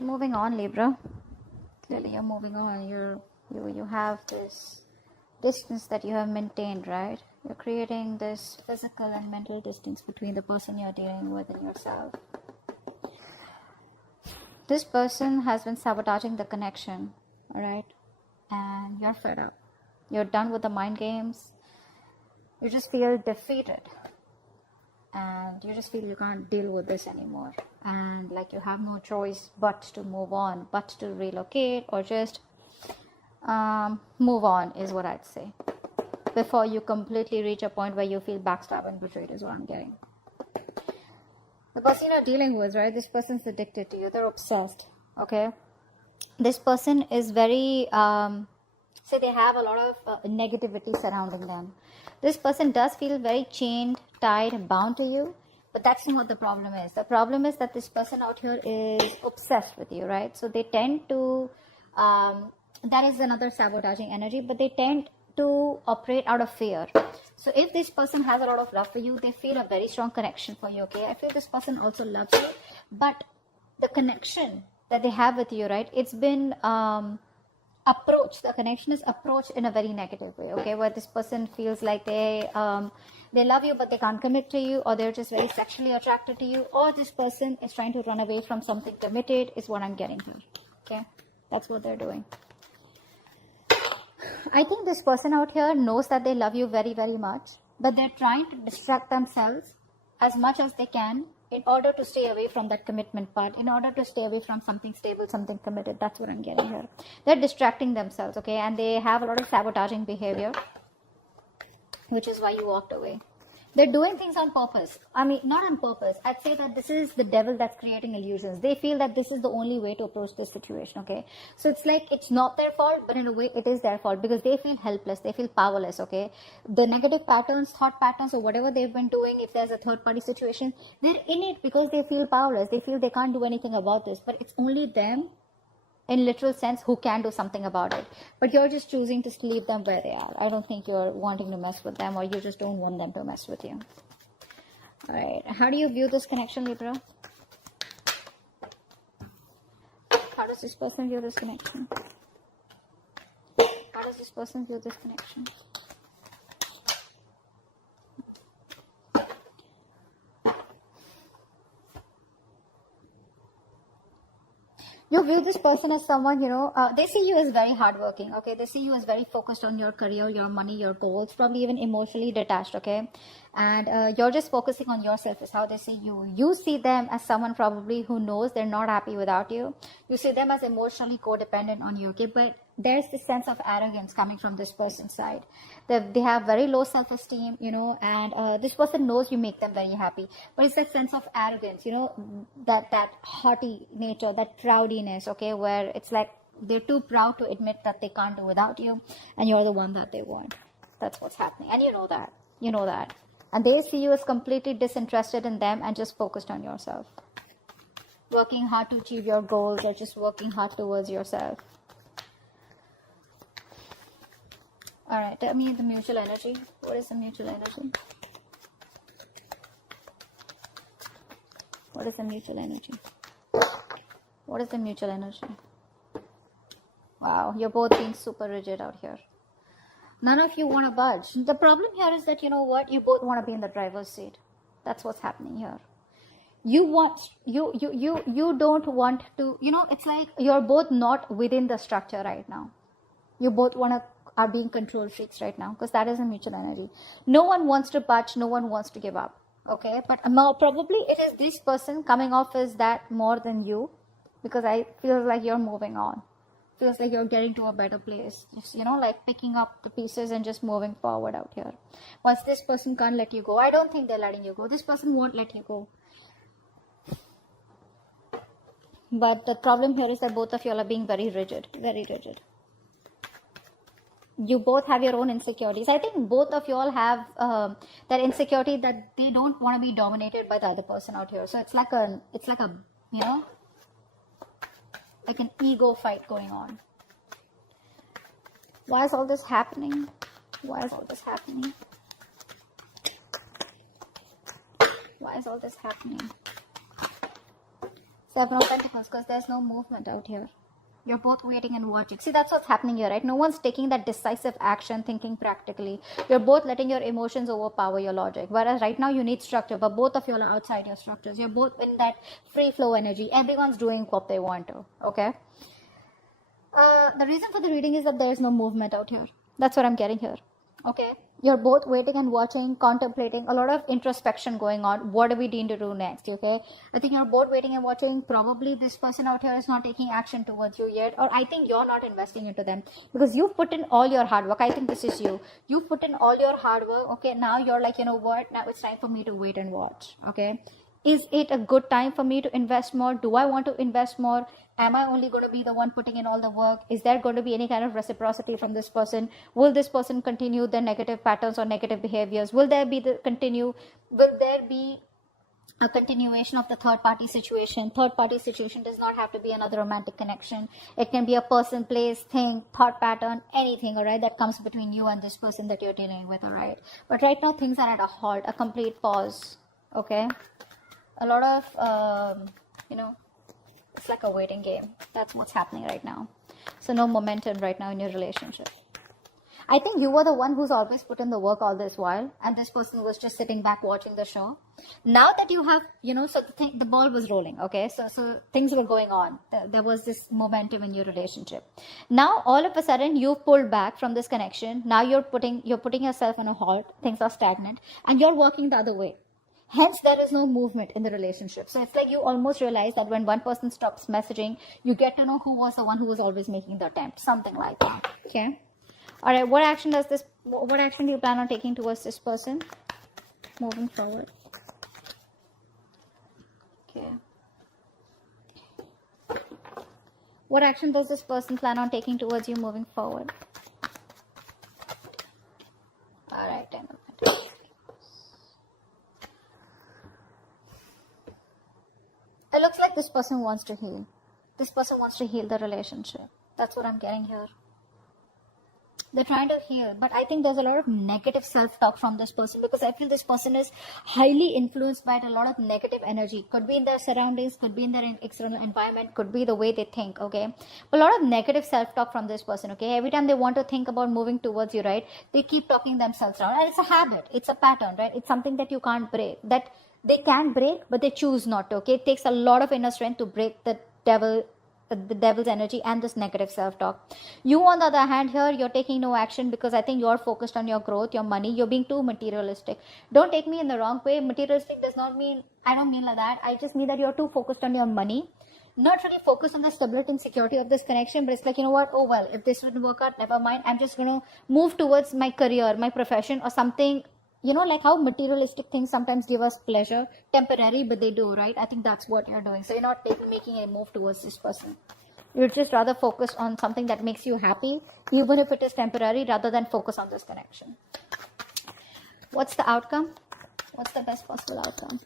moving on, Libra. Clearly you're moving on. You have this distance that you have maintained, right? You're creating this physical and mental distance between the person you're dealing with and yourself. This person has been sabotaging the connection, all right? And you're fed up. You're done with the mind games. You just feel defeated. And you just feel you can't deal with this anymore. And like you have no choice but to move on, but to relocate, or just move on is what I'd say. Before you completely reach a point where you feel backstabbed and betrayed is what I'm getting. The person you're dealing with, right? This person's addicted to you. They're obsessed, okay? This person is very, say they have a lot of negativity surrounding them. This person does feel very chained, tied, bound to you. But that's not what the problem is. The problem is that this person out here is obsessed with you, right? So they tend to, that is another sabotaging energy, but they tend to operate out of fear. So if this person has a lot of love for you, they feel a very strong connection for you, okay? I feel this person also loves you, but the connection that they have with you, right? It's been approached. The connection is approached in a very negative way, okay? Where this person feels like they love you, but they can't commit to you, or they're just very sexually attracted to you, or this person is trying to run away from something committed, is what I'm getting here, okay? That's what they're doing. I think this person out here knows that they love you very, very much, but they're trying to distract themselves as much as they can in order to stay away from that commitment part, in order to stay away from something stable, something committed. That's what I'm getting here. They're distracting themselves, okay? And they have a lot of sabotaging behavior, which is why you walked away. They're doing things on purpose. I mean, not on purpose. I'd say that this is the devil that's creating illusions. They feel that this is the only way to approach this situation, okay? So it's like it's not their fault, but in a way it is their fault because they feel helpless. They feel powerless, okay? The negative patterns, thought patterns, or whatever they've been doing, if there's a third-party situation, they're in it because they feel powerless. They feel they can't do anything about this, but it's only them, in literal sense, who can do something about it. But you're just choosing to leave them where they are. I don't think you're wanting to mess with them, or you just don't want them to mess with you. All right. How do you view this connection, Libra? How does this person view this connection? How does this person view this connection? You view this person as someone, they see you as very hardworking, okay? They see you as very focused on your career, your money, your goals, probably even emotionally detached, okay? And you're just focusing on yourself is how they see you. You see them as someone probably who knows they're not happy without you. You see them as emotionally codependent on you, okay? But there's this sense of arrogance coming from this person's side. They have very low self-esteem, and this person knows you make them very happy. But it's that sense of arrogance, that haughty nature, that proudiness, okay, where it's like they're too proud to admit that they can't do without you, and you're the one that they want. That's what's happening. And you know that. You know that. And they see you as completely disinterested in them and just focused on yourself. Working hard to achieve your goals, or just working hard towards yourself. Alright, tell me the mutual energy. What is the mutual energy? What is the mutual energy? What is the mutual energy? Wow, you're both being super rigid out here. None of you want to budge. The problem here is that, you know what? You both want to be in the driver's seat. That's what's happening here. You don't want to, it's like you're both not within the structure right now. You both are being control freaks right now, because that is a mutual energy. No one wants to budge, no one wants to give up, okay? But probably it is this person coming off as that more than you, because I feel like you're moving on. Feels like you're getting to a better place, just, like picking up the pieces and just moving forward out here. Once this person can't let you go, I don't think they're letting you go. This person won't let you go. But the problem here is that both of you are being very rigid, very rigid. You both have your own insecurities. I think both of you all have that insecurity that they don't want to be dominated by the other person out here. So it's like a like an ego fight going on. Why is all this happening? Why is all this happening? Why is all this happening? It's Seven of Pentacles, because there's no movement out here. You're both waiting and watching. See, that's what's happening here, right? No one's taking that decisive action, thinking practically. You're both letting your emotions overpower your logic. Whereas right now you need structure, but both of you are outside your structures. You're both in that free flow energy. Everyone's doing what they want to, okay? The reason for the reading is that there is no movement out here. That's what I'm getting here, okay? You're both waiting and watching, contemplating, a lot of introspection going on. What do we need to do next, okay? I think you're both waiting and watching. Probably this person out here is not taking action towards you yet. Or I think you're not investing into them. Because you've put in all your hard work. I think this is you. You've put in all your hard work, okay? Now you're like, you know what? Now it's time for me to wait and watch, okay? Is it a good time for me to invest more? Do I want to invest more? Am I only going to be the one putting in all the work? Is there going to be any kind of reciprocity from this person? Will this person continue their negative patterns or negative behaviors? Will there be a continuation of the third party situation? Third party situation does not have to be another romantic connection. It can be a person, place, thing, thought pattern, anything, all right, that comes between you and this person that you're dealing with, all right? But right now things are at a halt, a complete pause, okay? A lot of, it's like a waiting game. That's what's happening right now. So no momentum right now in your relationship. I think you were the one who's always put in the work all this while, and this person was just sitting back watching the show. Now that you have, so the ball was rolling, okay? So things were going on. There was this momentum in your relationship. Now, all of a sudden, you've pulled back from this connection. Now you're putting yourself on a halt. Things are stagnant, and you're working the other way. Hence, there is no movement in the relationship. So it's like you almost realize that when one person stops messaging, you get to know who was the one who was always making the attempt. Something like that. Okay. All right. What action do you plan on taking towards this person moving forward? Okay. What action does this person plan on taking towards you moving forward? All right. It looks like this person wants to heal. This person wants to heal the relationship. That's what I'm getting here. They're trying to heal, but I think there's a lot of negative self-talk from this person, because I feel this person is highly influenced by a lot of negative energy. Could be in their surroundings, could be in their external environment, could be the way they think, okay? A lot of negative self-talk from this person, okay? Every time they want to think about moving towards you, right, they keep talking themselves around. And it's a habit, it's a pattern, right? It's something that you can't break, that they can break, but they choose not to, okay? It takes a lot of inner strength to break the devil's energy and this negative self-talk. You, on the other hand, here, you're taking no action because I think you're focused on your growth, your money. You're being too materialistic. Don't take me in the wrong way. Materialistic does not mean, I don't mean like that. I just mean that you're too focused on your money. Not really focused on the stability and security of this connection, but it's like, you know what? Oh, well, if this wouldn't work out, never mind. I'm just going to move towards my career, my profession, or something. You know, like how materialistic things sometimes give us pleasure, temporary, but they do, right? I think that's what you're doing. So you're not making a move towards this person. You're just rather focused on something that makes you happy, even if it is temporary, rather than focus on this connection. What's the outcome? What's the best possible outcome?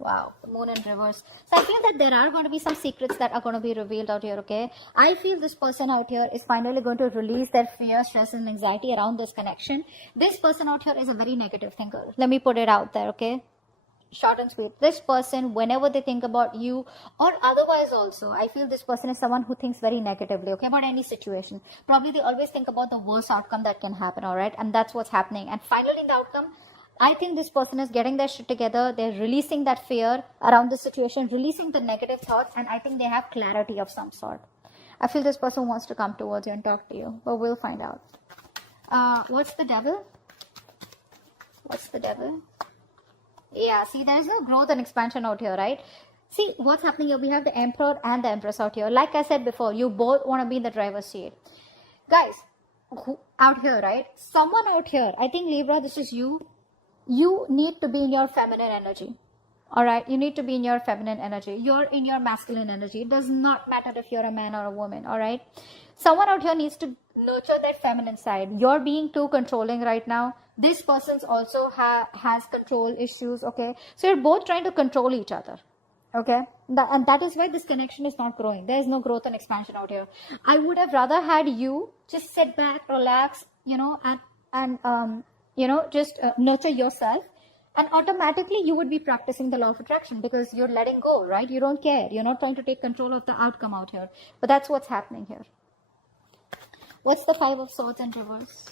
Wow, the moon in reverse. So I feel that there are going to be some secrets that are going to be revealed out here, okay? I feel this person out here is finally going to release their fear, stress, and anxiety around this connection. This person out here is a very negative thinker. Let me put it out there, okay? Short and sweet. This person, whenever they think about you or otherwise also, I feel this person is someone who thinks very negatively, okay, about any situation. Probably they always think about the worst outcome that can happen, all right? And that's what's happening. And finally, in the outcome, I think this person is getting their shit together. They're releasing that fear around the situation, releasing the negative thoughts, and I think they have clarity of some sort. I feel this person wants to come towards you and talk to you, but we'll find out. What's the devil? What's the devil? Yeah, see, there's no growth and expansion out here, right? See, what's happening here? We have the Emperor and the Empress out here. Like I said before, you both want to be in the driver's seat. Guys, out here, right? Someone out here, I think Libra, this is you. You need to be in your feminine energy. All right. You need to be in your feminine energy. You're in your masculine energy. It does not matter if you're a man or a woman. All right. Someone out here needs to nurture that feminine side. You're being too controlling right now. This person's also has control issues. Okay. So you're both trying to control each other. Okay. And that is why this connection is not growing. There is no growth and expansion out here. I would have rather had you just sit back, relax, and just nurture yourself And automatically you would be practicing the law of attraction because you're letting go, right? You don't care. You're not trying to take control of the outcome out here. But that's what's happening here. What's the Five of Swords in reverse?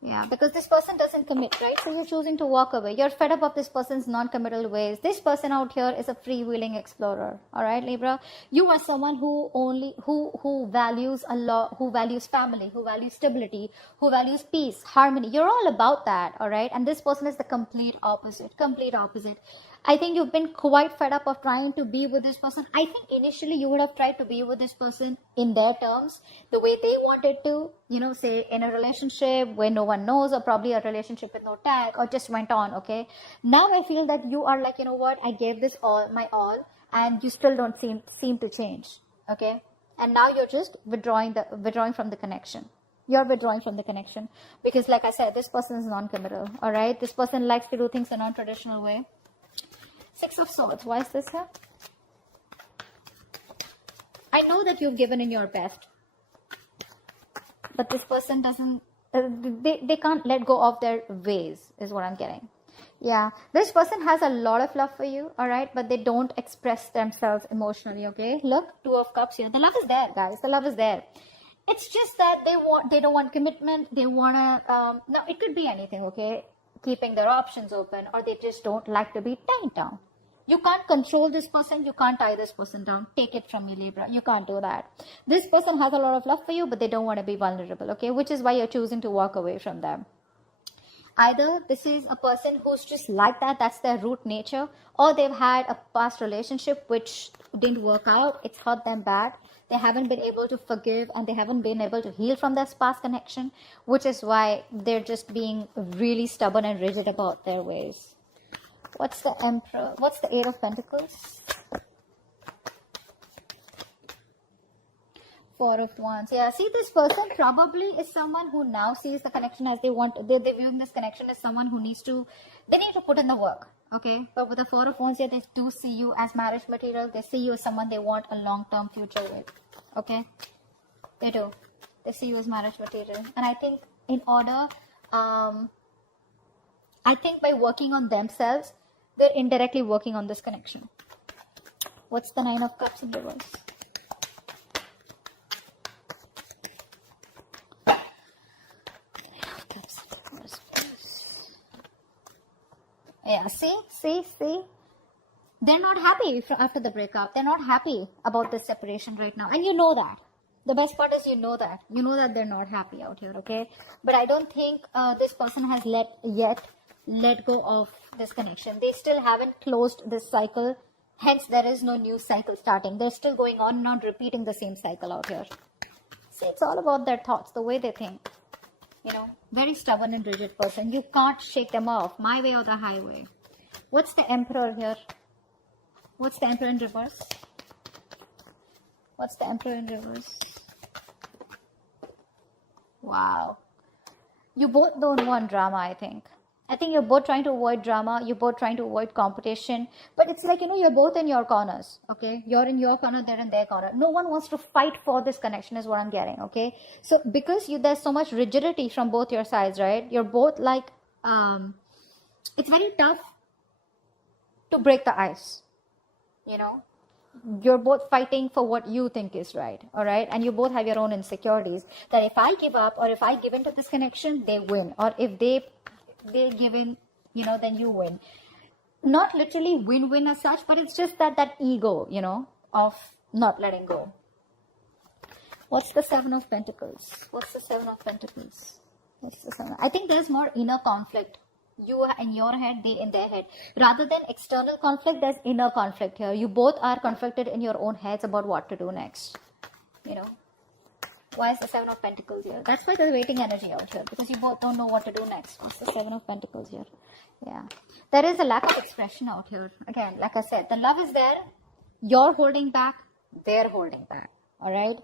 Yeah, because this person doesn't commit, right? So you're choosing to walk away. You're fed up of this person's non-committal ways. This person out here is a freewheeling explorer. All right, Libra? You are someone who values a lot, who values family, who values stability, who values peace, harmony. You're all about that, all right? And this person is the complete opposite, complete opposite. I think you've been quite fed up of trying to be with this person. I think initially you would have tried to be with this person in their terms, the way they wanted to, you know, say in a relationship where no one knows, or probably a relationship with no tag, or just went on, okay? Now I feel that you are like, you know what, I gave this all, my all, and you still don't seem to change, okay? And now you're just withdrawing from the connection. You're withdrawing from the connection because, like I said, this person is non-committal, all right? This person likes to do things a non-traditional way. Six of Swords. Why is this here? I know that you've given in your best, but this person doesn't, they can't let go of their ways, is what I'm getting. Yeah, this person has a lot of love for you, all right, but they don't express themselves emotionally, okay? Look, Two of Cups here. The love is there, guys. The love is there. It's just that they don't want commitment. They want to, no, it could be anything, okay? Keeping their options open, or they just don't like to be tied down. You can't control this person. You can't tie this person down. Take it from me, Libra. You can't do that. This person has a lot of love for you, but they don't want to be vulnerable, okay? Which is why you're choosing to walk away from them. Either this is a person who's just like that, that's their root nature, or they've had a past relationship which didn't work out. It's hurt them bad. They haven't been able to forgive, and they haven't been able to heal from their past connection, which is why they're just being really stubborn and rigid about their ways. What's the Emperor? What's the Eight of Pentacles? Four of Wands. Yeah, see, this person probably is someone who now sees the connection as they want. They're viewing this connection as someone who need to put in the work, okay? But with the Four of Wands here, they do see you as marriage material. They see you as someone they want a long-term future with, okay? They do. They see you as marriage material. And I think in order, I think by working on themselves, they're indirectly working on this connection. What's the Nine of Cups in reverse? Yeah, see. They're not happy after the breakup. They're not happy about this separation right now. And you know that. The best part is you know that. You know that they're not happy out here, okay? But I don't think this person has let go of this connection. They still haven't closed this cycle. Hence, there is no new cycle starting. They're still going on, not repeating the same cycle out here. See, it's all about their thoughts, the way they think. You know, very stubborn and rigid person. You can't shake them off. My way or the highway. What's the Emperor here? What's the Emperor in reverse? What's the Emperor in reverse? Wow. You both don't want drama, I think. I think you're both trying to avoid drama. You're both trying to avoid competition. But it's like, you know, you're both in your corners, okay? You're in your corner, they're in their corner. No one wants to fight for this connection is what I'm getting, okay? So because there's so much rigidity from both your sides, right? You're both like, it's very tough to break the ice, you know? You're both fighting for what you think is right, all right? And you both have your own insecurities that if I give up or if I give into this connection, they win. Or if they give in, you know, then you win. Not literally win-win as such, but it's just that ego, you know, of not letting go. What's the Seven of Pentacles? What's the Seven of Pentacles? What's the Seven? I think there's more inner conflict. You are in your head, they in their head. Rather than external conflict, there's inner conflict here. You both are conflicted in your own heads about what to do next, you know. Why is the Seven of Pentacles here? That's why there's waiting energy out here, because you both don't know what to do next. What's the Seven of Pentacles here? Yeah. There is a lack of expression out here. Again, like I said, the love is there. You're holding back. They're holding back. All right.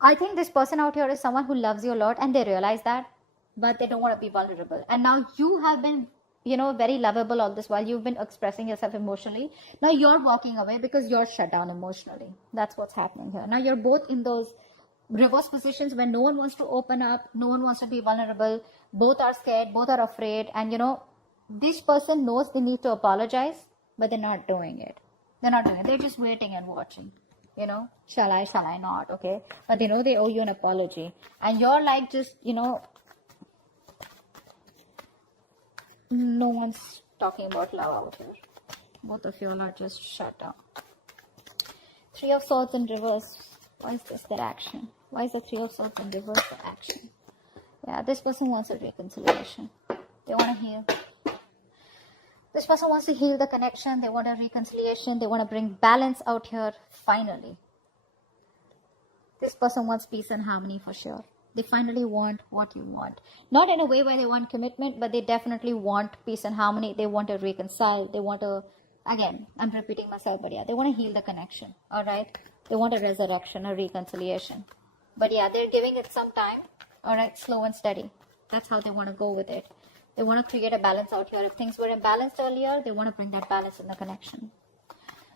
I think this person out here is someone who loves you a lot, and they realize that, but they don't want to be vulnerable. And now you have been, you know, very lovable all this while. You've been expressing yourself emotionally. Now you're walking away because you're shut down emotionally. That's what's happening here. Now you're both in those reverse positions where no one wants to open up, no one wants to be vulnerable, Both are scared, both are afraid, and you know, this person knows they need to apologize, but they're not doing it. They're not doing it. They're just waiting and watching. You know, shall I not? Okay. But they know they owe you an apology. And you're like, just, you know, no one's talking about love out here. Both of you all are just shut down. Three of Swords in reverse. Why is this their action? Why is the Three of Swords in reverse their action? Yeah, this person wants a reconciliation. They want to heal. This person wants to heal the connection. They want a reconciliation. They want to bring balance out here, finally. This person wants peace and harmony for sure. They finally want what you want. Not in a way where they want commitment, but they definitely want peace and harmony. They want to reconcile. They want to, again, I'm repeating myself, but yeah, they want to heal the connection. Alright? They want a resurrection, a reconciliation. But yeah, they're giving it some time. Alright, slow and steady. That's how they want to go with it. They want to create a balance out here. If things were imbalanced earlier, they want to bring that balance in the connection.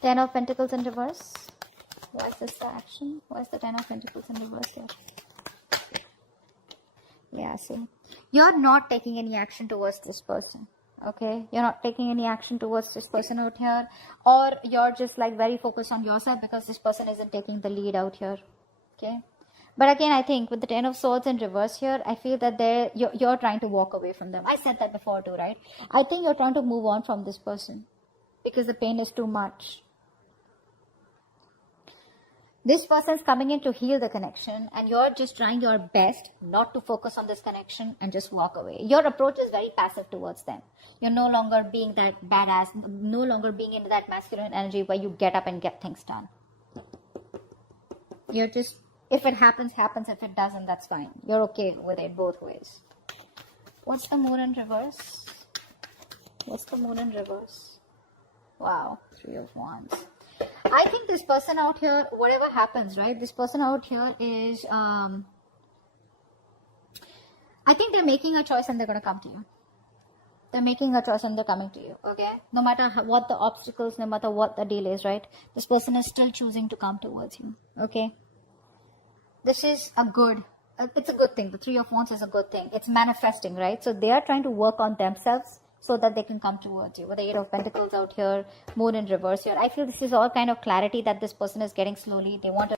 Ten of Pentacles in reverse. Why is this the action? Why is the Ten of Pentacles in reverse here? Yeah, see. You're not taking any action towards this person. Okay? You're not taking any action towards this person out here. Or you're just like very focused on yourself because this person isn't taking the lead out here. Okay? But again, I think with the Ten of Swords in reverse here, I feel that you're trying to walk away from them. I said that before too, right? I think you're trying to move on from this person because the pain is too much. This person is coming in to heal the connection, and you're just trying your best not to focus on this connection and just walk away. Your approach is very passive towards them. You're no longer being that badass, no longer being into that masculine energy where you get up and get things done. You're just, if it happens, happens. If it doesn't, that's fine. You're okay with it both ways. What's the Moon in reverse? What's the Moon in reverse? Wow, Three of Wands. I think this person out here, whatever happens, right? This person out here is, I think they're making a choice and they're going to come to you. They're making a choice and they're coming to you, okay? No matter what the obstacles, no matter what the deal is, right? This person is still choosing to come towards you, okay? This is a good, it's a good thing. The Three of Wands is a good thing. It's manifesting, right? So they are trying to work on themselves so that they can come towards you. With the Eight of Pentacles out here, Moon in reverse here. I feel this is all kind of clarity that this person is getting slowly. They want